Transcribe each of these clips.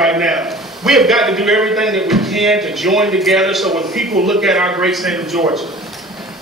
right now. We have got to do everything that we can to join together so when people look at our great state of Georgia,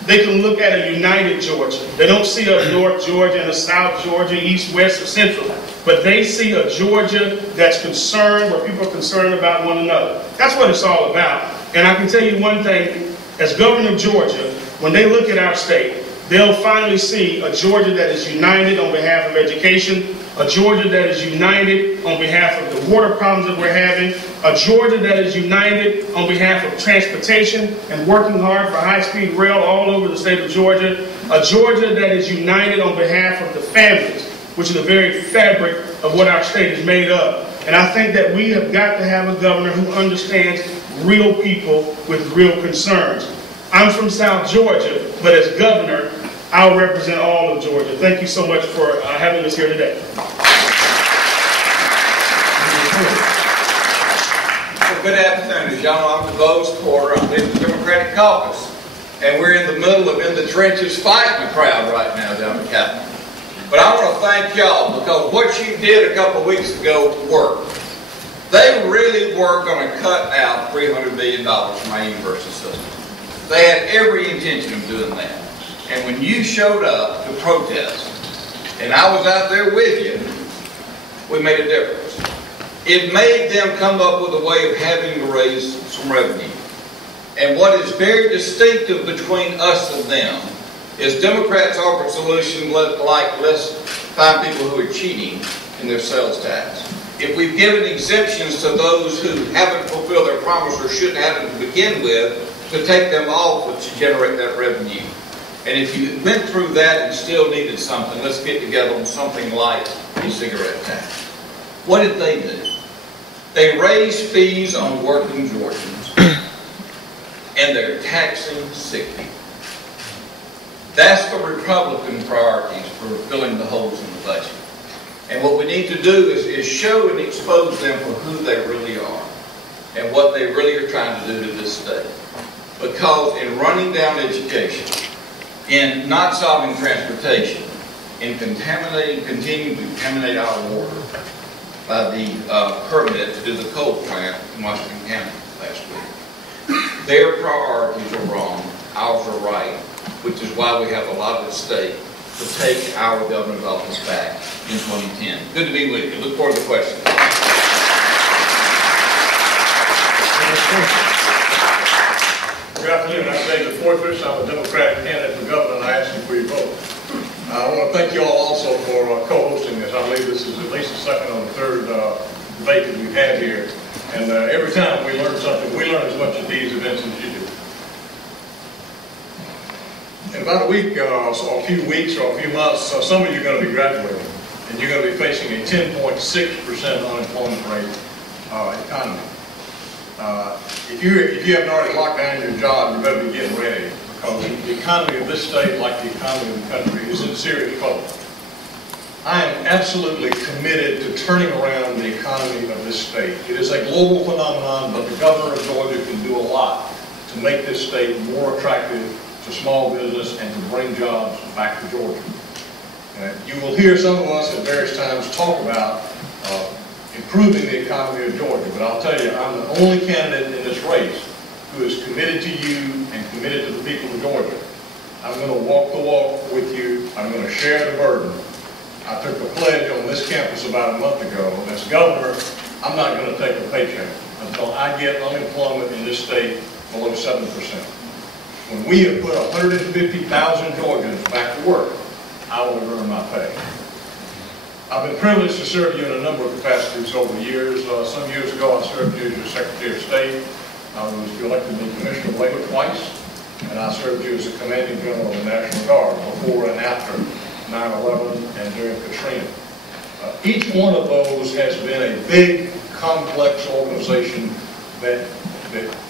they can look at a united Georgia. They don't see a North Georgia and a South Georgia, East, West, or Central, but they see a Georgia that's concerned, where people are concerned about one another. That's what it's all about. And I can tell you one thing, as governor of Georgia, when they look at our state, they'll finally see a Georgia that is united on behalf of education, a Georgia that is united on behalf of the water problems that we're having, a Georgia that is united on behalf of transportation and working hard for high-speed rail all over the state of Georgia, a Georgia that is united on behalf of the families, which is the very fabric of what our state is made of. And I think that we have got to have a governor who understands real people with real concerns. I'm from South Georgia, but as governor, I'll represent all of Georgia. Thank you so much for having us here today. Well, good afternoon. As y'all know, I'm the vote supporter. I'm in the Democratic caucus. And we're in the middle of in the trenches fighting the crowd right now down the Capitol. But I want to thank y'all because what you did a couple of weeks ago worked. They really were going to cut out $300 million from our university system. They had every intention of doing that. And when you showed up to protest, and I was out there with you, we made a difference. It made them come up with a way of having to raise some revenue. And what is very distinctive between us and them is Democrats offer solutions like let's find people who are cheating in their sales tax. If we've given exemptions to those who haven't fulfilled their promise or shouldn't have it to begin with, to take them off to generate that revenue. And if you went through that and still needed something, let's get together on something like a cigarette tax. What did they do? They raised fees on working Georgians, and they're taxing sick people. That's the Republican priorities for filling the holes in the budget. And what we need to do is show and expose them for who they really are and what they really are trying to do to this state. Because in running down education, in not solving transportation, in continuing to contaminate our water by the permit to do the coal plant in Washington County last week. Their priorities are wrong, ours are right, which is why we have a lot at stake to take our governor's office back in 2010. Good to be with you. Look forward to the questions. Good afternoon. I'm David Fortress. I'm a Democratic candidate for governor, and I ask you for your vote. I want to thank you all also for co-hosting this. I believe this is at least the second or the third debate that we've had here. And every time we learn something, we learn as much at these events as you do. In about a week or a few weeks or a few months, some of you are going to be graduating. And you're going to be facing a 10.6% unemployment rate economy. If you haven't already locked down your job, you better be getting ready, because the economy of this state, like the economy of the country, is in serious trouble. I am absolutely committed to turning around the economy of this state. It is a global phenomenon, but the governor of Georgia can do a lot to make this state more attractive to small business and to bring jobs back to Georgia. You will hear some of us at various times talk about improving the economy of Georgia, but I'll tell you, I'm the only candidate in this race who is committed to you and committed to the people of Georgia. I'm going to walk the walk with you. I'm going to share the burden. I took a pledge on this campus about a month ago. As governor, I'm not going to take a paycheck until I get unemployment in this state below 7%. When we have put 150,000 Georgians back to work, I will earn my pay. I've been privileged to serve you in a number of capacities over the years. Some years ago, I served you as your Secretary of State. I was elected to be Commissioner of Labor twice, and I served you as a Commanding General of the National Guard before and after 9/11 and during Katrina. Each one of those has been a big, complex organization that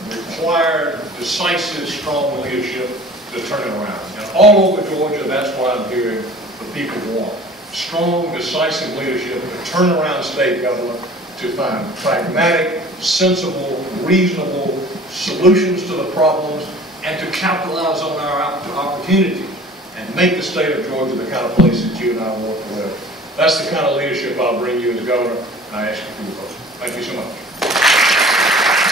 required decisive, strong leadership to turn it around. And all over Georgia, that's what I'm hearing the people want. Strong, decisive leadership to turn around state government, to find pragmatic, sensible, reasonable solutions to the problems, and to capitalize on our opportunities and make the state of Georgia the kind of place that you and I want to live. That's the kind of leadership I'll bring you as governor, and I ask you for your vote. Thank you so much.